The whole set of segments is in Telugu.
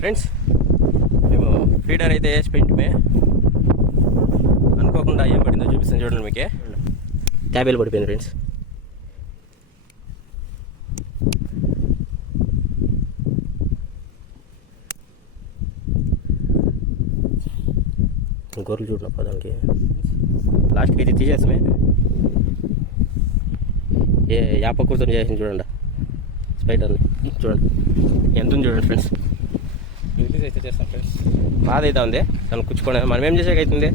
ఫ్రెండ్స్ మేము ఫీడర్ అయితే వేసి పెంటిమే అనుకోకుండా ఏం పడిందో చూపిస్తాను చూడండి మీకే. తాబేలు పడిపోయింది ఫ్రెండ్స్. గొర్రెలు చూడనప్ప దానికి లాస్ట్కి అయితే తీసేస్తామే. యాప కూర్చొని చేసింది చూడండి స్పైడర్ని చూడండి ఎంత ఉంది చూడండి ఫ్రెండ్స్. రిలీజ్ అయితే చేస్తాం ఫ్రెండ్స్. బాధ అయితే ఉంది తను కూర్చుకోండి. మనం ఏం చేసాక అవుతుంది,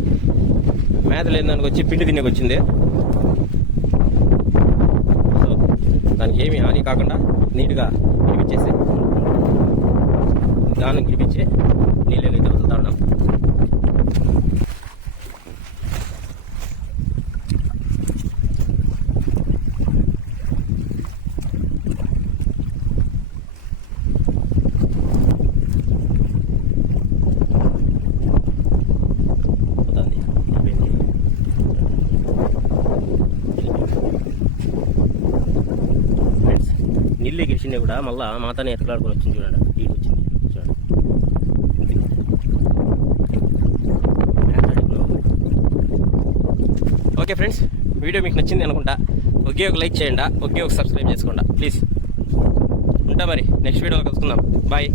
మేత లేదు దానికి వచ్చి పిండి తినేకి వచ్చింది. సో దానికి ఏమి హాని కాకుండా నీట్గా గిడిపించేసి దాన్ని గిడిపించి నీళ్ళని అయితే వదులుతా ఉన్నాం. నీళ్ళు గెలిచిండే కూడా మళ్ళీ మాతనే ఎత్తులాడుకొని వచ్చింది చూడండి. ఈడు వచ్చింది చూడండి. ఓకే ఫ్రెండ్స్, వీడియో మీకు నచ్చింది అనుకుంటా. ఒకే ఒక లైక్ చేయండి, ఒకే ఒక సబ్స్క్రైబ్ చేసుకోండి ప్లీజ్. ఉంటా మరి, నెక్స్ట్ వీడియోలో కలుసుకుందాం. బాయ్.